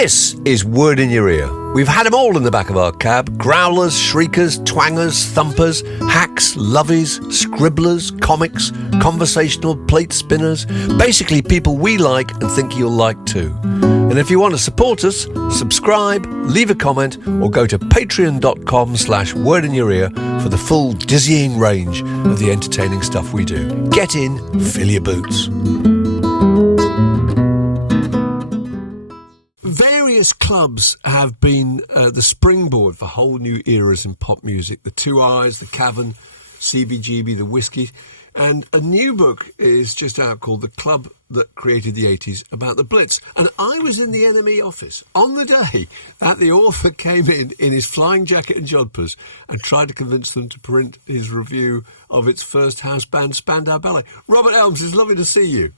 This is Word in Your Ear. We've had them all in the back of our cab. Growlers, shriekers, twangers, thumpers, hacks, lovies, scribblers, comics, conversational plate spinners. Basically people we like and think you'll like too. And if you want to support us, subscribe, leave a comment or go to patreon.com/word in your ear for the full dizzying range of the entertaining stuff we do. Get in, fill your boots. Various clubs have been the springboard for whole new eras in pop music. The Two Eyes, the Cavern, CBGB, the Whiskey. And a new book is just out called The Club That Created the 80s about the Blitz. And I was in the NME office on the day that the author came in his flying jacket and jodhpurs and tried to convince them to print his review of its first house band, Spandau Ballet. Robert Elms, it's lovely to see you.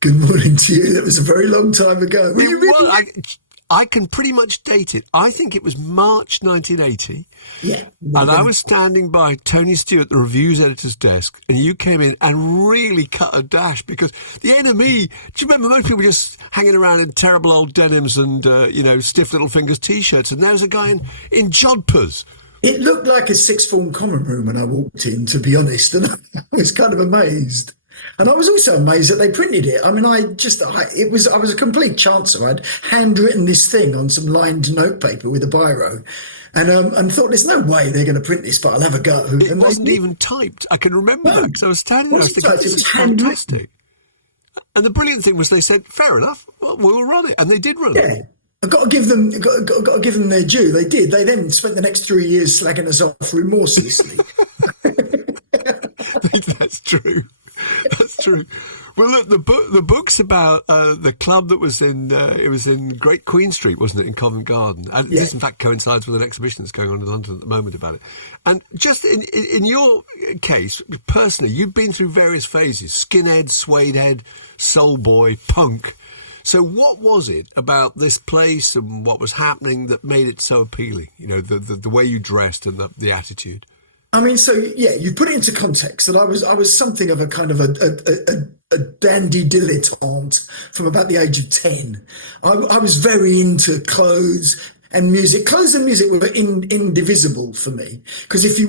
Good morning to you. That was a very long time ago. Were you really? I can pretty much date it. I think it was March 1980. Yeah. And I was standing by Tony Stewart, the reviews editor's desk, and you came in and really cut a dash because the NME, do you remember most people just hanging around in terrible old denims and, stiff little fingers T-shirts, and there was a guy in jodhpurs. It looked like a sixth form common room when I walked in, to be honest, and I was kind of amazed. And I was also amazed that they printed it. I mean, I was a complete chancer. I'd handwritten this thing on some lined notepaper with a biro, and thought there's no way they're going to print this, but I'll have a go. It wasn't even typed. I can remember that because I was standing there. I was thinking, this is fantastic. And the brilliant thing was they said, "Fair enough, well, we'll run it," and they did run it. I've got to give them their due. They did. They then spent the next 3 years slagging us off remorselessly. That's true. That's true. Well, look, the book's about the club that was in Great Queen Street, wasn't it, in Covent Garden? And this, in fact, coincides with an exhibition that's going on in London at the moment about it. And just in your case, personally, you've been through various phases: skinhead, suede head, soul boy, punk. So what was it about this place and what was happening that made it so appealing? You know, the way you dressed and the attitude. I mean, so yeah, you put it into context that I was something of a kind of a dandy dilettante from about the age of 10. I was very into clothes and music. Clothes and music were indivisible for me because if you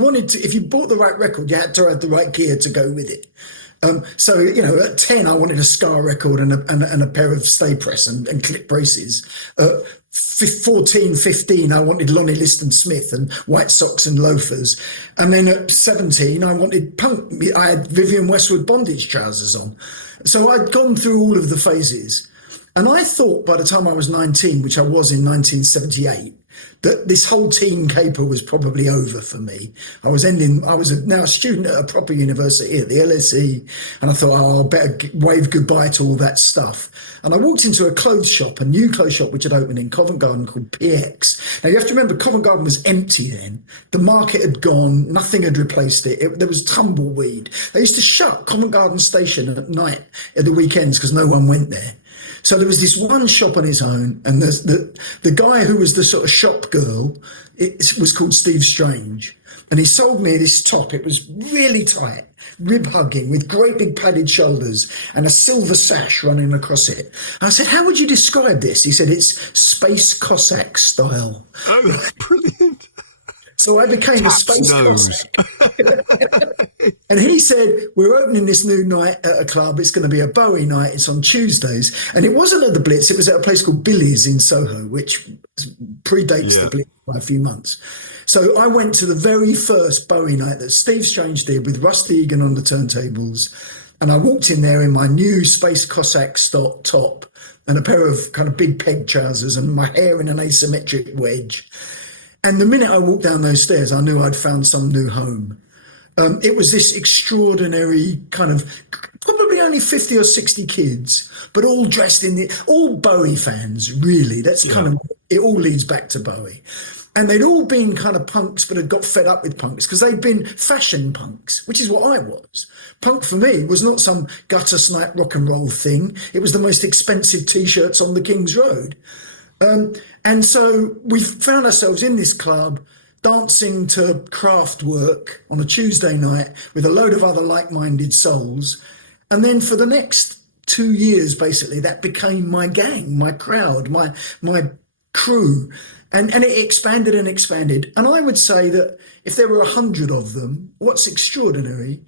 bought the right record, you had to have the right gear to go with it. So, at 10, I wanted a Scar record and a pair of stay press and clip braces. 14, 15, I wanted Lonnie Liston Smith and white socks and loafers. And then at 17, I wanted punk. I had Vivienne Westwood bondage trousers on. So I'd gone through all of the phases. And I thought by the time I was 19, which I was in 1978, that this whole teen caper was probably over for me. I was now a student at a proper university at the LSE, and I thought, I better wave goodbye to all that stuff. And I walked into a clothes shop, a new clothes shop which had opened in Covent Garden called PX. Now you have to remember, Covent Garden was empty then. The market had gone, nothing had replaced it. There was tumbleweed. They used to shut Covent Garden station at night at the weekends because no one went there. So there was this one shop on his own, and the guy who was the sort of shop girl, it was called Steve Strange, and he sold me this top. It was really tight, rib-hugging, with great big padded shoulders and a silver sash running across it. And I said, how would you describe this? He said, it's Space Cossack style. Oh, that's brilliant. So I became a Space Cossack. And he said, we're opening this new night at a club. It's going to be a Bowie night. It's on Tuesdays. And it wasn't at the Blitz. It was at a place called Billy's in Soho, which predates the Blitz by a few months. So I went to the very first Bowie night that Steve Strange did with Rusty Egan on the turntables. And I walked in there in my new Space Cossack top and a pair of kind of big peg trousers and my hair in an asymmetric wedge. And the minute I walked down those stairs, I knew I'd found some new home. It was this extraordinary kind of, probably only 50 or 60 kids, but all dressed all Bowie fans, really. That's kind of, it all leads back to Bowie. And they'd all been kind of punks, but had got fed up with punks because they'd been fashion punks, which is what I was. Punk for me was not some gutter snipe rock and roll thing. It was the most expensive T-shirts on the King's Road. And so we found ourselves in this club dancing to craft work on a Tuesday night with a load of other like-minded souls. And then for the next 2 years, basically, that became my gang, my crowd, my crew. And it expanded and expanded. And I would say that if there were 100 of them, what's extraordinary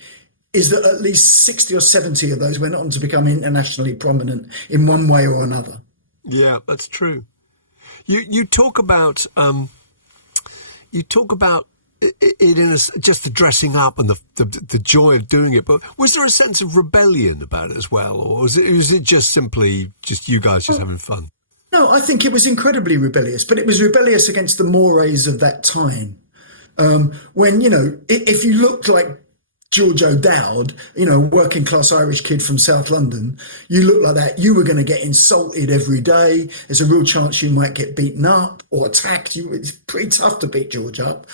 is that at least 60 or 70 of those went on to become internationally prominent in one way or another. Yeah, that's true. You talk about it in just the dressing up and the joy of doing it, but was there a sense of rebellion about it as well, or was it just simply just you guys just having fun? No, I think it was incredibly rebellious, but it was rebellious against the mores of that time. When, if you looked like George O'Dowd, working class Irish kid from South London, you look like that, you were going to get insulted every day. There's a real chance you might get beaten up or attacked. It's pretty tough to beat George up.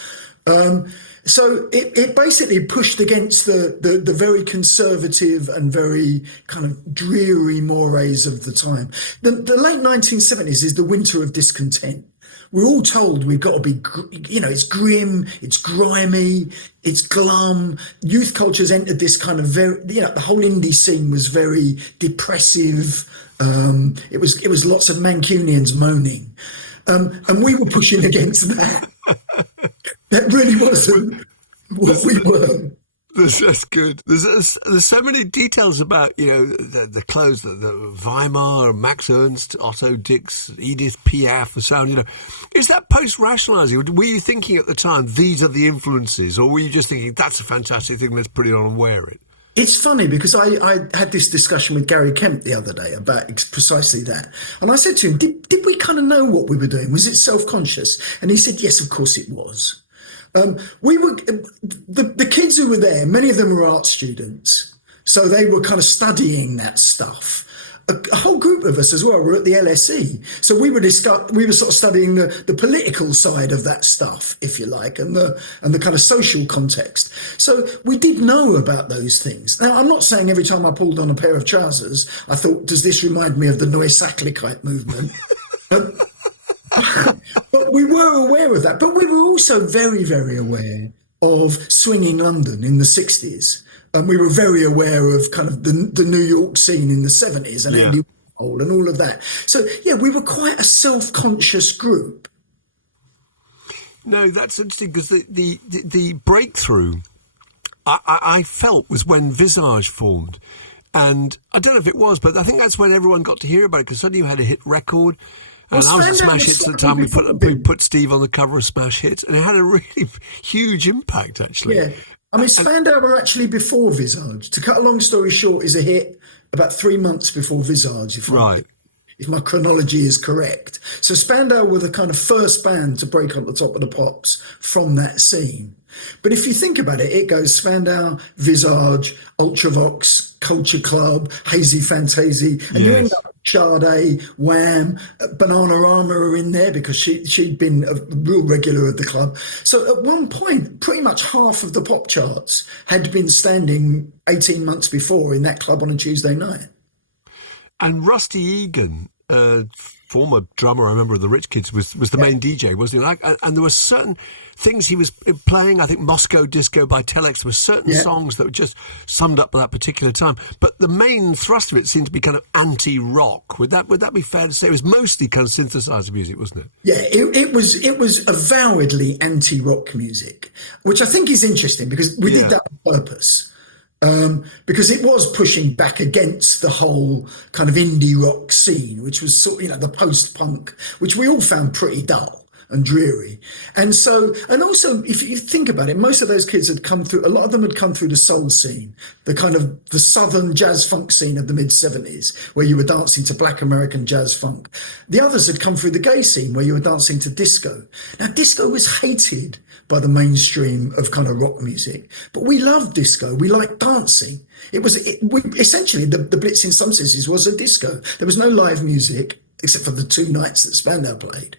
So it basically pushed against the very conservative and very kind of dreary mores of the time. The late 1970s is the winter of discontent. We're all told we've got to be, it's grim, it's grimy, it's glum. Youth culture's entered this kind of very, the whole indie scene was very depressive. It was lots of Mancunians moaning. And we were pushing against that. That really wasn't what we were. That's good. There's so many details about, the clothes, the Weimar, Max Ernst, Otto Dix, Edith Piaf, the sound, Is that post-rationalising? Were you thinking at the time, these are the influences? Or were you just thinking, that's a fantastic thing, let's put it on and wear it? It's funny because I had this discussion with Gary Kemp the other day about precisely that. And I said to him, did we kind of know what we were doing? Was it self-conscious? And he said, yes, of course it was. We were the kids who were there, many of them were art students. So they were kind of studying that stuff. A whole group of us as well were at the LSE. So we were sort of studying the political side of that stuff, if you like, and the kind of social context. So we did know about those things. Now, I'm not saying every time I pulled on a pair of trousers, I thought, does this remind me of the Neue-Sachlichkeit movement? But we were aware of that. But we were also very, very aware of swinging London in the 60s. And we were very aware of kind of the New York scene in the 70s and Andy Warhol and all of that. So, we were quite a self-conscious group. No, that's interesting because the breakthrough I felt was when Visage formed. And I don't know if it was, but I think that's when everyone got to hear about it because suddenly you had a hit record. And I was at Smash Hits at the time. We put Steve on the cover of Smash Hits, and it had a really huge impact, actually. Yeah. I mean, Spandau were actually before Visage. To cut a long story short, is a hit about 3 months before Visage, if my chronology is correct. So Spandau were the kind of first band to break on the top of the pops from that scene. But if you think about it, it goes Spandau, Visage, Ultravox, Culture Club, Hazy Fantasy, and you end up Sade, Wham, Bananarama are in there because she'd been a real regular of the club. So at one point, pretty much half of the pop charts had been standing 18 months before in that club on a Tuesday night. And Rusty Egan, former drummer, I remember, of the Rich Kids, was the main DJ, wasn't he? And there were certain things he was playing, I think Moscow Disco by Telex, there were certain songs that were just summed up by that particular time. But the main thrust of it seemed to be kind of anti-rock. Would that be fair to say? It was mostly kind of synthesizer music, wasn't it? Yeah, it was avowedly anti-rock music, which I think is interesting because we did that on purpose. Because it was pushing back against the whole kind of indie rock scene, which was sort of, the post-punk, which we all found pretty dull and dreary. And also, if you think about it, most of those kids had come through, a lot of them had come through the soul scene, the kind of the southern jazz funk scene of the mid-70s, where you were dancing to black American jazz funk. The others had come through the gay scene, where you were dancing to disco. Now, disco was hated by the mainstream of kind of rock music, but we loved disco. We liked dancing. Essentially, the Blitz in some senses was a disco. There was no live music except for the 2 nights that Spandau played.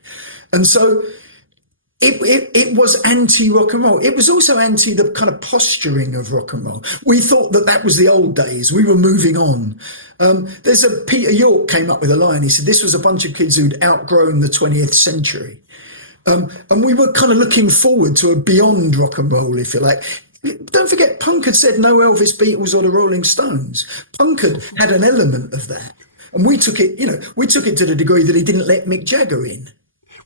And so it was anti-rock and roll. It was also anti the kind of posturing of rock and roll. We thought that was the old days. We were moving on. Peter York came up with a line. He said this was a bunch of kids who'd outgrown the 20th century. And we were kind of looking forward to a beyond rock and roll, if you like. Don't forget, punk had said no Elvis, Beatles or the Rolling Stones. Punk had an element of that. And we took it to the degree that he didn't let Mick Jagger in.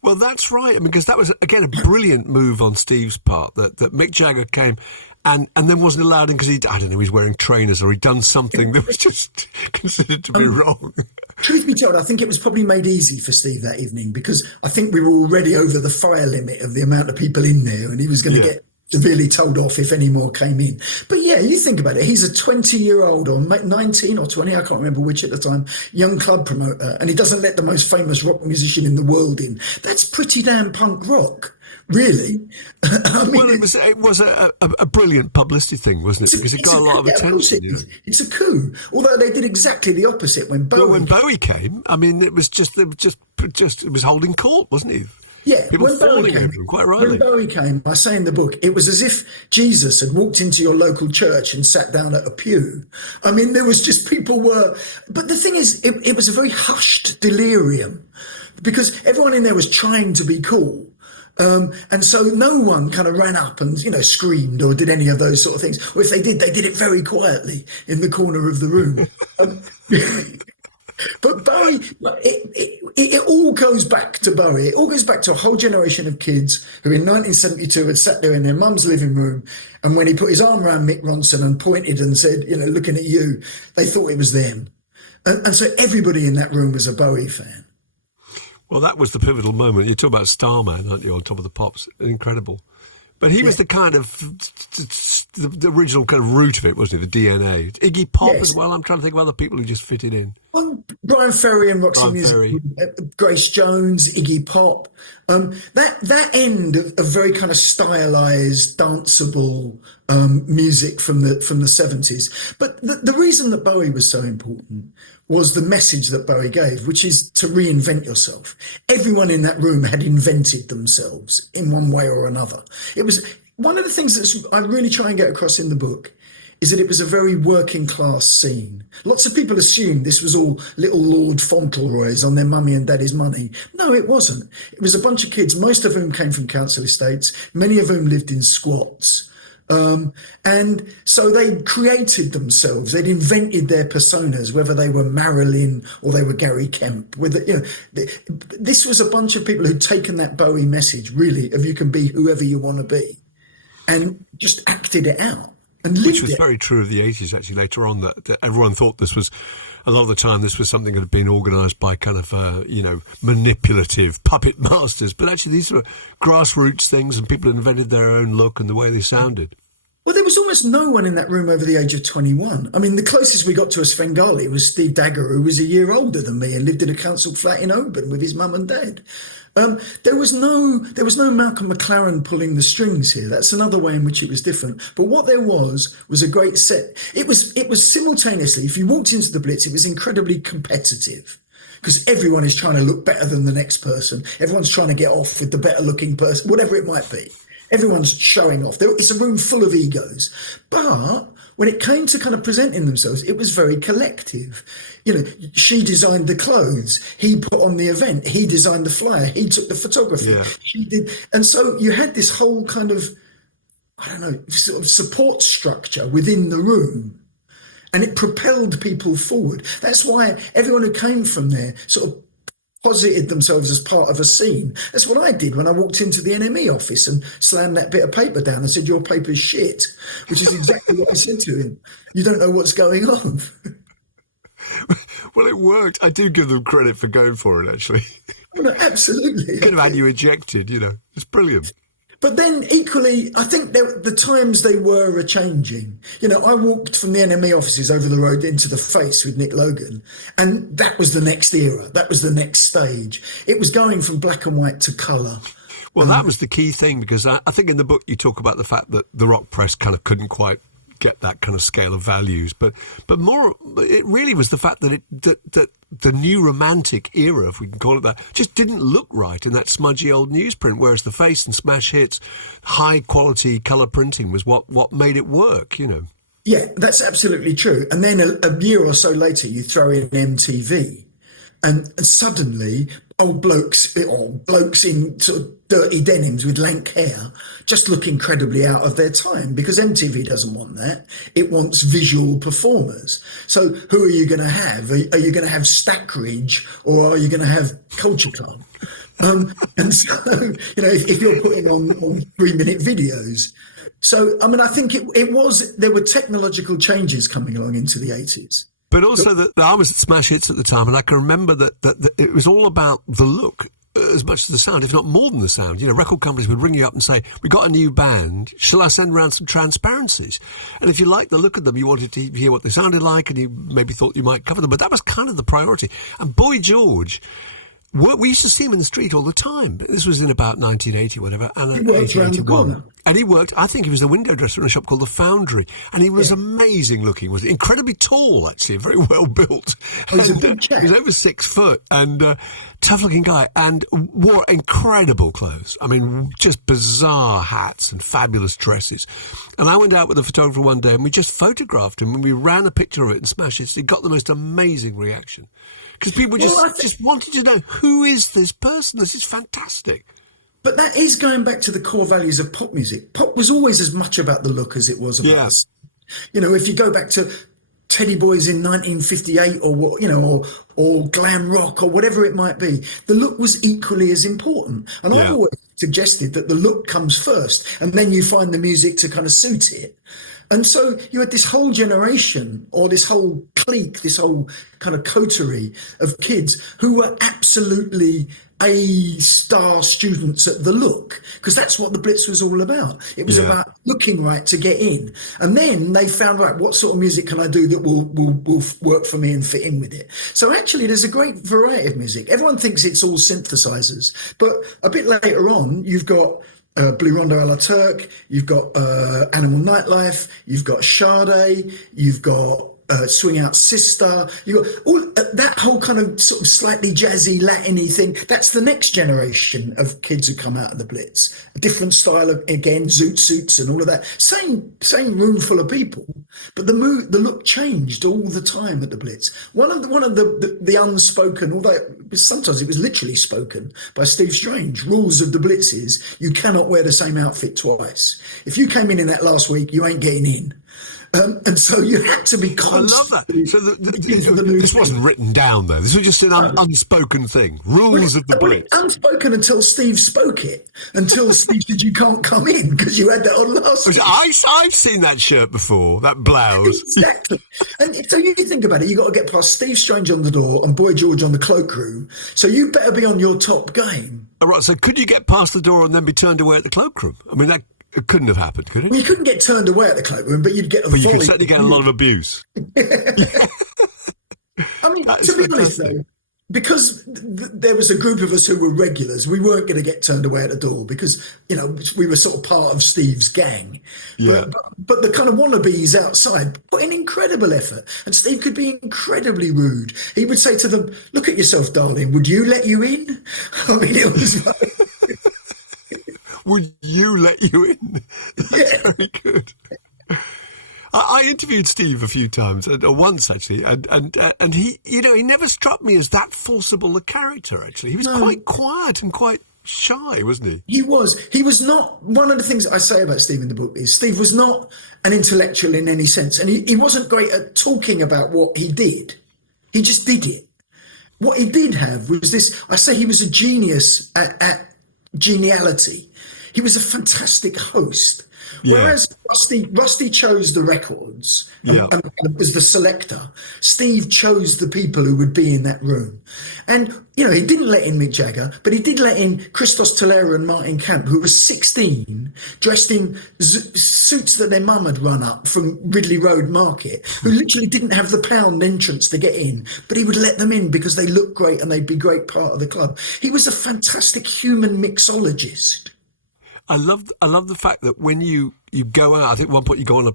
Well, that's right. I mean, because that was, again, a brilliant move on Steve's part, that Mick Jagger came and then wasn't allowed in because I don't know, he's wearing trainers or he'd done something that was just considered to be wrong. Truth be told, I think it was probably made easy for Steve that evening because I think we were already over the fire limit of the amount of people in there and he was going to get severely told off if any more came in. But yeah, you think about it. He's a 20-year-old or 19 or 20, I can't remember which at the time, young club promoter, and he doesn't let the most famous rock musician in the world in. That's pretty damn punk rock. Really? I mean, well, it was a brilliant publicity thing, wasn't it? Because it got a lot of attention. It's a coup. Although they did exactly the opposite when Bowie. Well, when Bowie came, I mean, it was it was holding court, wasn't he? Yeah, people falling over him, quite rightly. When Bowie came, I say in the book, it was as if Jesus had walked into your local church and sat down at a pew. I mean, there was just but the thing is, it was a very hushed delirium because everyone in there was trying to be cool. And so no one kind of ran up and, screamed or did any of those sort of things. Or if they did it very quietly in the corner of the room. But Bowie, it all goes back to Bowie. It all goes back to a whole generation of kids who in 1972 had sat there in their mum's living room. And when he put his arm around Mick Ronson and pointed and said, looking at you, they thought it was them. And so everybody in that room was a Bowie fan. Well, that was the pivotal moment. You talk about Starman, aren't you, on Top of the Pops? Incredible. But he was the kind of, the original kind of root of it, wasn't he? The DNA. Iggy Pop as well. I'm trying to think of other people who just fitted in. Well, Brian Ferry and Roxy Music, Grace Jones, Iggy Pop. That end of very kind of stylized, danceable music from the 70s. But the reason that Bowie was so important was the message that Bowie gave, which is to reinvent yourself. Everyone in that room had invented themselves in one way or another. It was one of the things that I really try and get across in the book is that it was a very working class scene. Lots of people assumed this was all little Lord Fauntleroys on their mummy and daddy's money. No, it wasn't. It was a bunch of kids, most of whom came from council estates, many of whom lived in squats. And so they created themselves. They'd invented their personas, whether they were Marilyn or they were Gary Kemp. This was a bunch of people who'd taken that Bowie message, really, of you can be whoever you want to be, and just acted it out. Which was very true of the 80s, actually, later on, that everyone thought this was, a lot of the time, this was something that had been organised by kind of, manipulative puppet masters. But actually, these were grassroots things and people invented their own look and the way they sounded. Well, there was almost no one in that room over the age of 21. I mean, the closest we got to a Svengali was Steve Dagger, who was a year older than me and lived in a council flat in Oban with his mum and dad. There was no Malcolm McLaren pulling the strings here. That's another way in which it was different. But what there was a great set. It was simultaneously, if you walked into the Blitz, it was incredibly competitive because everyone is trying to look better than the next person. Everyone's trying to get off with the better looking person, whatever it might be. Everyone's showing off. It's a room full of egos. But when it came to kind of presenting themselves, it was very collective. She designed the clothes. He put on the event. He designed the flyer. He took the photography. Yeah. She did. And so you had this whole kind of, sort of support structure within the room. And it propelled people forward. That's why everyone who came from there sort of posited themselves as part of a scene. That's what I did when I walked into the NME office and slammed that bit of paper down and said, your paper's shit, which is exactly what I said to him. You don't know what's going on. Well, it worked. I do give them credit for going for it, actually. Well, no, absolutely. Could have had you ejected, It's brilliant. But then equally, I think the times they were changing. I walked from the NME offices over the road into the Face with Nick Logan, and that was the next era. That was the next stage. It was going from black and white to colour. Well, that was the key thing, because I think in the book you talk about the fact that the rock press kind of couldn't quite get that kind of scale of values, but more, it really was the fact that that the new romantic era, if we can call it that, just didn't look right in that smudgy old newsprint, whereas the Face and Smash Hits, high quality colour printing was what made it work, Yeah, that's absolutely true. And then a year or so later, you throw in MTV, and suddenly old blokes or blokes in sort of dirty denims with lank hair just look incredibly out of their time, because MTV doesn't want that. It wants visual performers. So who are you going to have? Are you going to have Stackridge, or are you going to have Culture Club? And so, if you're putting on 3-minute videos. So, I mean, I think there were technological changes coming along into the 80s. But also I was at Smash Hits at the time, and I can remember that it was all about the look as much as the sound, if not more than the sound. Record companies would ring you up and say, "We got a new band. Shall I send around some transparencies?" And if you liked the look of them, you wanted to hear what they sounded like, and you maybe thought you might cover them. But that was kind of the priority. And Boy George, we used to see him in the street all the time. This was in about 1980, whatever, and he worked around the corner. And he worked, I think he was the window dresser in a shop called The Foundry. And he was amazing looking, was incredibly tall, actually, very well built. Oh, he's a big chap. He was over 6 foot and tough looking guy, and wore incredible clothes. I mean, just bizarre hats and fabulous dresses. And I went out with a photographer one day and we just photographed him, and we ran a picture of it and smashed it. He got the most amazing reaction. Because people just wanted to know, who is this person? This is fantastic. But that is going back to the core values of pop music. Pop was always as much about the look as it was about the sound. If you go back to Teddy Boys in 1958 or glam rock or whatever it might be, the look was equally as important. And I've always suggested that the look comes first, and then you find the music to kind of suit it. And so you had this whole generation, or this whole clique, this whole kind of coterie of kids who were absolutely A-star students at the look, because that's what the Blitz was all about. It was about looking right to get in. And then they found out, what sort of music can I do that will work for me and fit in with it? So actually, there's a great variety of music. Everyone thinks it's all synthesizers, but a bit later on, you've got Blue Rondo a la Turk, you've got Animal Nightlife, you've got Sade, you've got Swing Out Sister, you've got all that whole kind of sort of slightly jazzy Latin-y thing. That's the next generation of kids who come out of the Blitz. A different style of, again, zoot suits and all of that. Same room full of people, but the look changed all the time at the Blitz. One of the unspoken, although sometimes it was literally spoken by Steve Strange, rules of the Blitz is you cannot wear the same outfit twice. If you came in that last week, you ain't getting in. And so you had to be constant. I love that. So this wasn't written down, though. This was just an unspoken thing. Rules of the Blitz. Unspoken until Steve spoke it. Until Steve said you can't come in because you had that on last week. I've seen that shirt before, that blouse. Exactly. And so you think about it, you've got to get past Steve Strange on the door and Boy George on the cloakroom. So you better be on your top game. All right, so could you get past the door and then be turned away at the cloakroom? I mean, that... It couldn't have happened, could it? Well, you couldn't get turned away at the cloakroom, but you'd get a volley. But you could certainly get a lot of abuse. I mean, to be honest, though, because there was a group of us who were regulars, we weren't going to get turned away at the door because, we were sort of part of Steve's gang. Yeah. But the kind of wannabes outside put in incredible effort. And Steve could be incredibly rude. He would say to them, "Look at yourself, darling. Would you let you in?" I mean, it was like... Would you let you in? That's very good. I interviewed Steve a few times, once actually, and he, he never struck me as that forcible a character. Actually, he was quite quiet and quite shy, wasn't he? He was. He was not. One of the things I say about Steve in the book is Steve was not an intellectual in any sense, and he wasn't great at talking about what he did. He just did it. What he did have was this. I say he was a genius at geniality. He was a fantastic host. Whereas Rusty chose the records and was the selector, Steve chose the people who would be in that room. And, he didn't let in Mick Jagger, but he did let in Christos Tolera and Martin Camp, who was 16, dressed in suits that their mum had run up from Ridley Road Market, who literally didn't have the pound entrance to get in, but he would let them in because they looked great and they'd be a great part of the club. He was a fantastic human mixologist. I love the fact that when you go out, I think at one point you go on a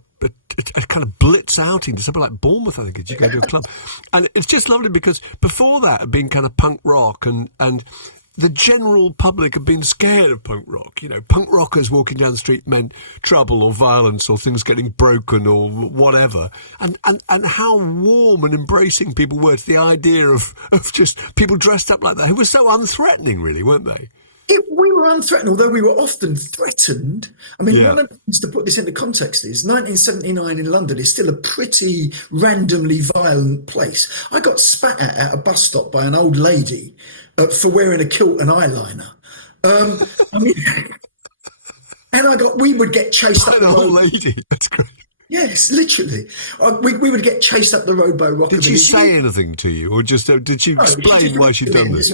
kind of blitz outing to something like Bournemouth, I think, you go to a club. And it's just lovely because before that had been kind of punk rock and the general public had been scared of punk rock. You know, punk rockers walking down the street meant trouble or violence or things getting broken or whatever. And how warm and embracing people were to the idea of just people dressed up like that, who were so unthreatening, really, weren't they? We were unthreatened, although we were often threatened. I mean, one of the things to put this into context is 1979 in London is still a pretty randomly violent place. I got spat at a bus stop by an old lady for wearing a kilt and eyeliner. I mean, and we would get chased up the road. An old lady, that's great. Yes, literally. We would get chased up the road by rockabilly. Did she say anything to you, or just did she explain why she'd done this?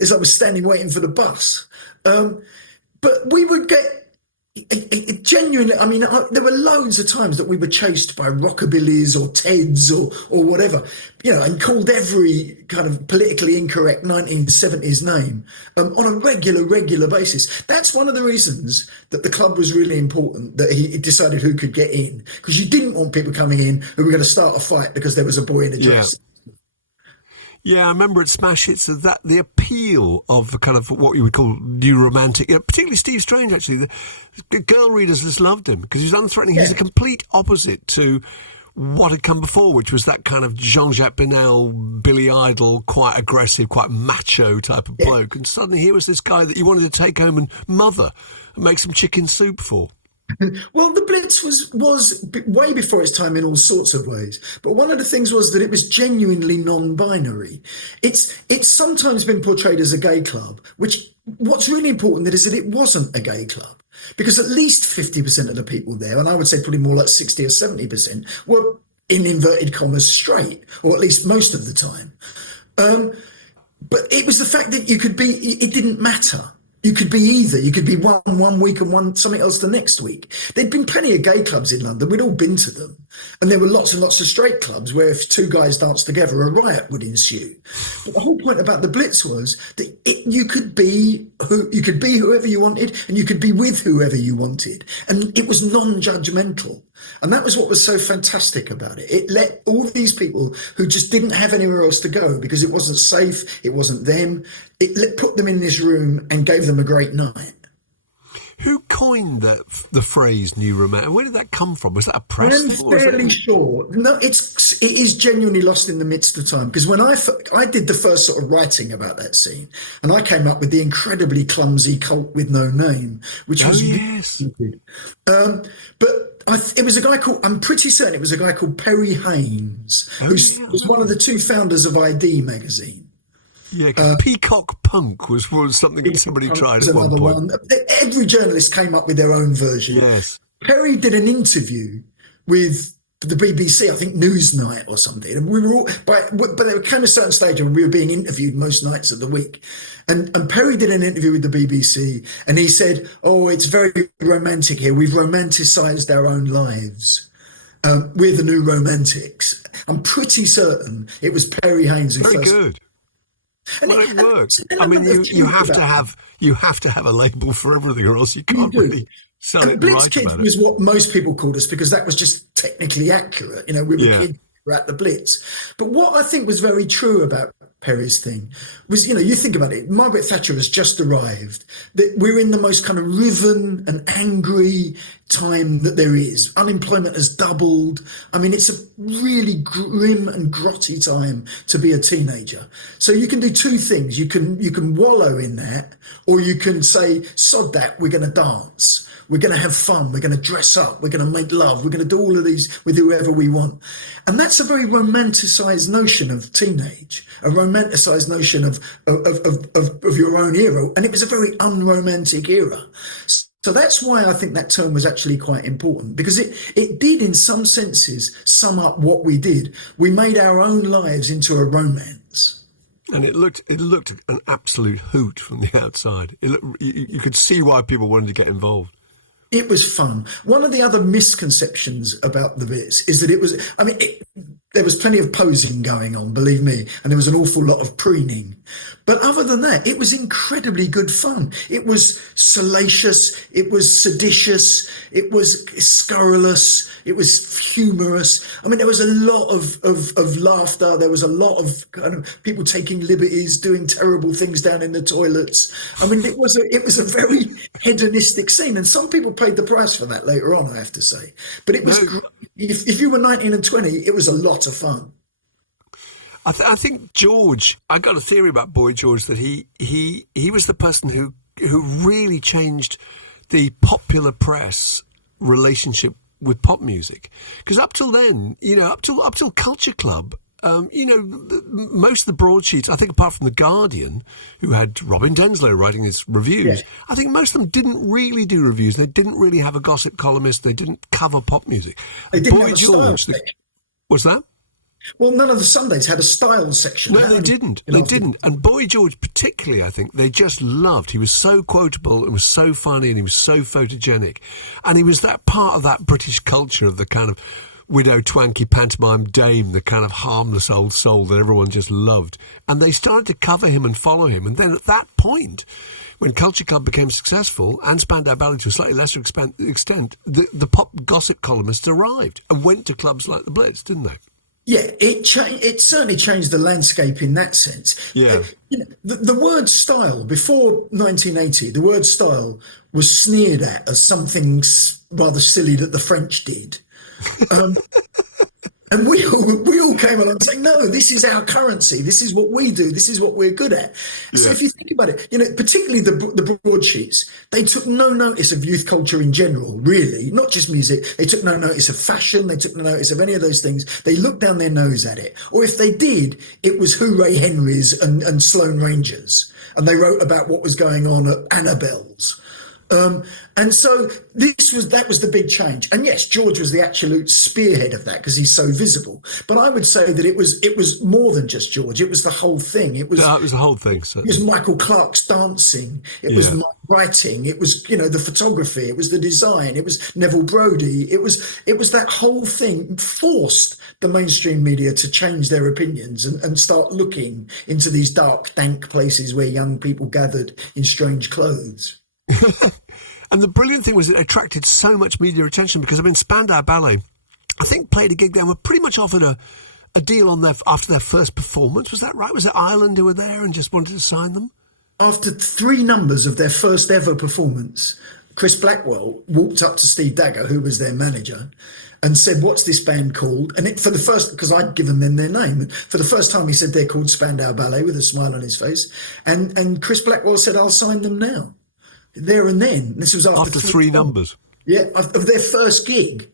As I was standing waiting for the bus. But we would get it genuinely, I mean, there were loads of times that we were chased by rockabillys or Teds or whatever, you know, and called every kind of politically incorrect 1970s name on a regular basis. That's one of the reasons that the club was really important, that he decided who could get in, because you didn't want people coming in who were going to start a fight because there was a boy in a dress. Yeah, I remember at Smash Hits that the appeal of the kind of what you would call new romantic, particularly Steve Strange, actually. The girl readers just loved him because he was unthreatening. Yeah. He's a complete opposite to what had come before, which was that kind of Jean-Jacques Brunel, Billy Idol, quite aggressive, quite macho type of bloke. And suddenly here was this guy that you wanted to take home and mother and make some chicken soup for. Well, the Blitz was way before its time in all sorts of ways. But one of the things was that it was genuinely non-binary. It's sometimes been portrayed as a gay club, which what's really important is that it wasn't a gay club, because at least 50% of the people there, and I would say probably more like 60 or 70%, were in inverted commas straight, or at least most of the time. But it was the fact that you could be, it didn't matter. You could be either. You could be one week and something else the next week. There'd been plenty of gay clubs in London. We'd all been to them. And there were lots and lots of straight clubs where if two guys danced together, a riot would ensue. But the whole point about the Blitz was that you could be whoever you wanted, and you could be with whoever you wanted. And it was non-judgmental. And that was what was so fantastic about it. It let all these people who just didn't have anywhere else to go because it wasn't safe, it wasn't them, put them in this room and gave them a great night. Who coined the phrase "new romantic"? Where did that come from? Was that a press thing? I'm fairly sure. No, it is genuinely lost in the midst of time. Because when I did the first sort of writing about that scene, and I came up with the incredibly clumsy Cult with No Name, which was really stupid. But it was a guy called, I'm pretty certain it was a guy called Perry Haynes, who was one of the two founders of ID magazine. Yeah, because Peacock Punk was something that somebody tried at one point. Every journalist came up with their own version. Yes. Perry did an interview with the BBC, I think Newsnight or something, and we were all, but there came a certain stage when we were being interviewed most nights of the week. And Perry did an interview with the BBC, and he said, "Oh, it's very romantic here. We've romanticised our own lives. We're the new romantics." I'm pretty certain it was Perry Haynes who first. Very good. Well, it works. I mean, you have to have a label for everything, or else you can't really sell it Blitz right Kids about it. Was what most people called us, because that was just technically accurate. You know, we were kids who were at the Blitz. But what I think was very true about Perry's thing was, you know, you think about it, Margaret Thatcher has just arrived, that we're in the most kind of riven and angry time that there is. Unemployment has doubled. I mean, it's a really grim and grotty time to be a teenager. So you can do two things. You can wallow in that, or you can say, sod that, we're going to dance. We're going to have fun. We're going to dress up. We're going to make love. We're going to do all of these with whoever we want. And that's a very romanticised notion of teenage, a romanticised notion of your own era. And it was a very unromantic era. So that's why I think that term was actually quite important, because it did, in some senses, sum up what we did. We made our own lives into a romance. And it looked an absolute hoot from the outside. You could see why people wanted to get involved. It was fun. One of the other misconceptions about the Blitz is that it was, I mean, there was plenty of posing going on, believe me, and there was an awful lot of preening. But other than that, it was incredibly good fun. It was salacious, it was seditious, it was scurrilous, it was humorous. I mean, there was a lot of laughter. There was a lot of kind of people taking liberties, doing terrible things down in the toilets. I mean, it was a very hedonistic scene, and some people paid the price for that later on, I have to say. But it was great. If you were 19 and 20, it was a lot of fun. I think George, I got a theory about Boy George that he was the person who really changed the popular press relationship with pop music. Because up till then, up till Culture Club, most of the broadsheets, I think apart from The Guardian, who had Robin Denslow writing his reviews, I think most of them didn't really do reviews. They didn't really have a gossip columnist. They didn't cover pop music. They didn't have a style section. What's that? Well, none of the Sundays had a style section. No, they didn't. They didn't. And Boy George particularly, I think, they just loved. He was so quotable and was so funny and he was so photogenic. And he was that part of that British culture of the kind of widow, twanky, pantomime dame, the kind of harmless old soul that everyone just loved. And they started to cover him and follow him. And then at that point, when Culture Club became successful, and Spandau Ballet to a slightly lesser extent, the pop gossip columnists arrived and went to clubs like the Blitz, didn't they? Yeah, it certainly changed the landscape in that sense. Yeah. The word style, before 1980, the word style was sneered at as something rather silly that the French did. And we all came along saying, no, this is our currency. This is what we do. This is what we're good at. Yeah. So if you think about it, particularly the broadsheets, they took no notice of youth culture in general, really, not just music. They took no notice of fashion. They took no notice of any of those things. They looked down their nose at it. Or if they did, it was Hooray Henrys and Sloane Rangers. And they wrote about what was going on at Annabelle's. And so that was the big change. And yes, George was the absolute spearhead of that because he's so visible. But I would say that it was more than just George. It was the whole thing. It was the whole thing. Certainly. It was Michael Clarke's dancing. It was my writing. It was, the photography. It was the design. It was Neville Brody. It was that whole thing forced the mainstream media to change their opinions and start looking into these dark, dank places where young people gathered in strange clothes. And the brilliant thing was it attracted so much media attention because, Spandau Ballet, I think, played a gig there and were pretty much offered a deal on after their first performance. Was that right? Was it Ireland who were there and just wanted to sign them? After 3 numbers of their first ever performance, Chris Blackwell walked up to Steve Dagger, who was their manager, and said, "What's this band called?" And because I'd given them their name. For the first time, he said they're called Spandau Ballet with a smile on his face. And Chris Blackwell said, "I'll sign them now." There and then. This was after 3 numbers. Yeah, of their first gig.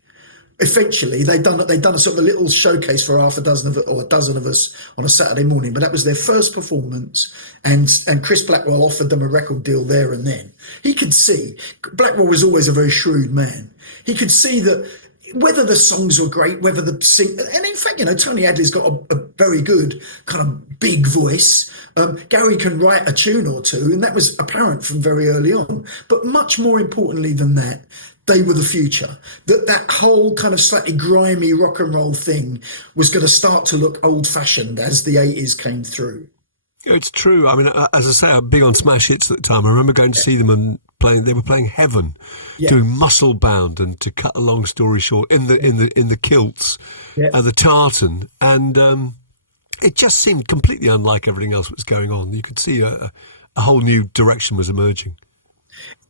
Eventually, they'd done a sort of a little showcase for half a dozen of us on a Saturday morning. But that was their first performance, and Chris Blackwell offered them a record deal there and then. He could see Blackwell was always a very shrewd man. He could see that whether the songs were great, whether and in fact, Tony Hadley's got a very good kind of big voice. Gary can write a tune or two, and that was apparent from very early on. But much more importantly than that, they were the future. That whole kind of slightly grimy rock and roll thing was going to start to look old-fashioned as the 80s came through. It's true. As I say, I'm big on smash hits at the time. I remember going to see them and they were playing Heaven, doing Muscle Bound, and to cut a long story short, in the kilts, the tartan, and it just seemed completely unlike everything else that was going on. You could see a whole new direction was emerging.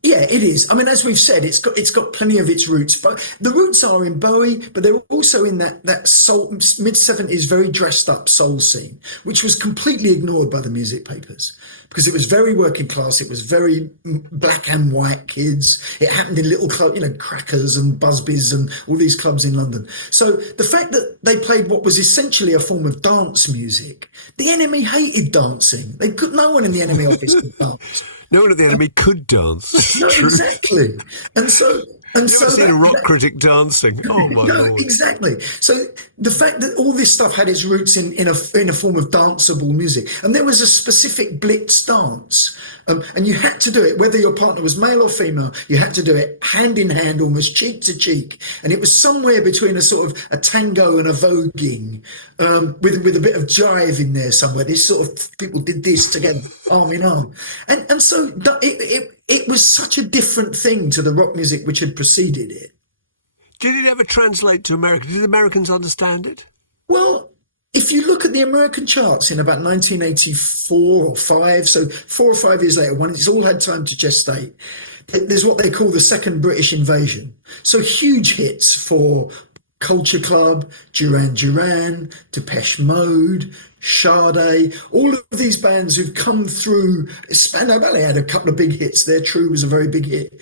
Yeah, it is. As we've said, it's got plenty of its roots, but the roots are in Bowie, but they're also in that soul, mid-70s, very dressed up soul scene, which was completely ignored by the music papers because it was very working class. It was very black and white kids. It happened in little clubs, Crackers and Busby's and all these clubs in London. So the fact that they played what was essentially a form of dance music, the Enemy hated dancing. No one in the Enemy office could dance. No one at the Enemy could dance. No, exactly. And so And You ever seen a rock critic dancing? Oh my no, Lord! exactly. So the fact that all this stuff had its roots in a form of danceable music, and there was a specific Blitz dance, and you had to do it whether your partner was male or female. You had to do it hand in hand, almost cheek to cheek, and it was somewhere between a sort of a tango and a voguing, with a bit of jive in there somewhere. This sort of people did this together, arm in arm, and so it was such a different thing to the rock music which had preceded it. Did it ever translate to America? Did Americans understand it? Well, if you look at the American charts in about 1984 or 5, so 4 or 5 years later, when it's all had time to gestate, there's what they call the second British invasion. So huge hits for Culture Club, Duran Duran, Depeche Mode, Sade, all of these bands who've come through. Spandau Ballet had a couple of big hits there. True was a very big hit.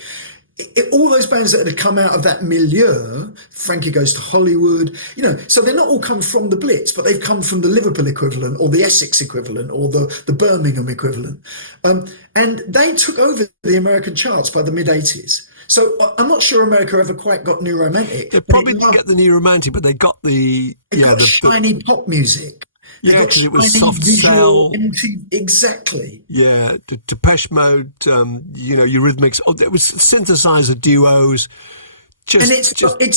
All those bands that had come out of that milieu, Frankie Goes to Hollywood, so they're not all come from the Blitz, but they've come from the Liverpool equivalent or the Essex equivalent or the Birmingham equivalent. And they took over the American charts by the mid-'80s. So I'm not sure America ever quite got New Romantic. They probably didn't get the New Romantic, but they got the shiny pop music. Yeah, because it was soft cell. Exactly. Yeah, Depeche Mode, Eurythmics. Oh, it was synthesizer duos. And it's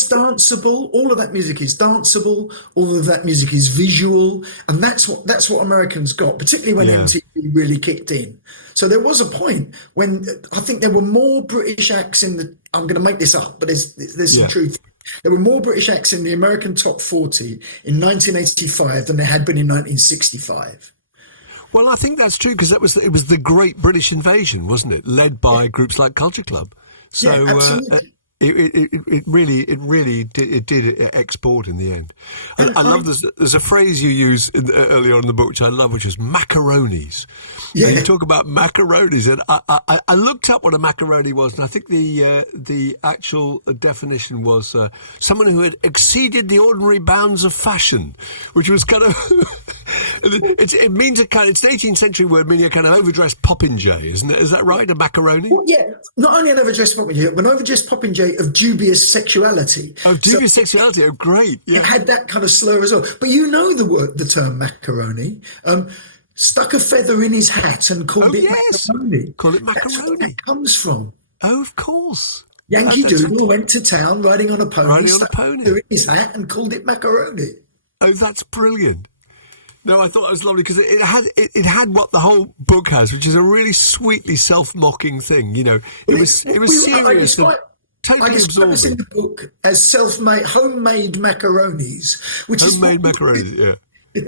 danceable. All of that music is danceable. All of that music is visual, and that's what Americans got, particularly when MTV really kicked in. So there was a point when I think there were more British acts in the. I'm going to make this up, but there's some truth. There were more British acts in the American top 40 in 1985 than there had been in 1965. Well, I think that's true because it was the Great British Invasion, wasn't it? Led by groups like Culture Club. So absolutely. It really did export in the end. And I love there's a phrase you use early on in the book which I love, which is macaronis. Yeah. And you talk about macaronis, and I looked up what a macaroni was, and I think the actual definition was someone who had exceeded the ordinary bounds of fashion, which was kind of it means it's an 18th century word meaning a kind of overdressed popinjay, isn't it? Is that right? A macaroni? Well, yeah, not only an overdressed popinjay, but an overdressed popinjay of dubious sexuality. Oh, dubious sexuality! Oh, great! Yeah. It had that kind of slur as well. But the term macaroni. Stuck a feather in his hat and called it macaroni. Call it macaroni. That's where that comes from. Oh, of course. Yankee Doodle went to town riding on a pony, stuck a feather in his hat and called it macaroni. Oh, that's brilliant. No, I thought it was lovely because it had what the whole book has, which is a really sweetly self-mocking thing. It was serious. Totally I describe this in the book as homemade macaronis, which homemade macaronis. Yeah.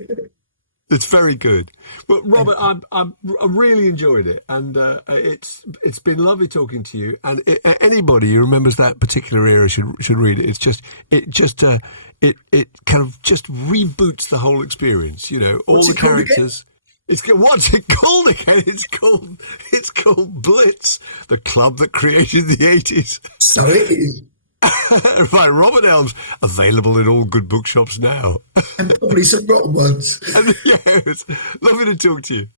It's very good. Well, Robert, I really enjoyed it, and it's been lovely talking to you. And anybody who remembers that particular era should read it. It kind of just reboots the whole experience. All the characters. What's it called again? It's called Blitz, the club that created the 80s. So it is. By Robert Elms, available in all good bookshops now. And probably some rotten ones. Yeah, it's lovely to talk to you.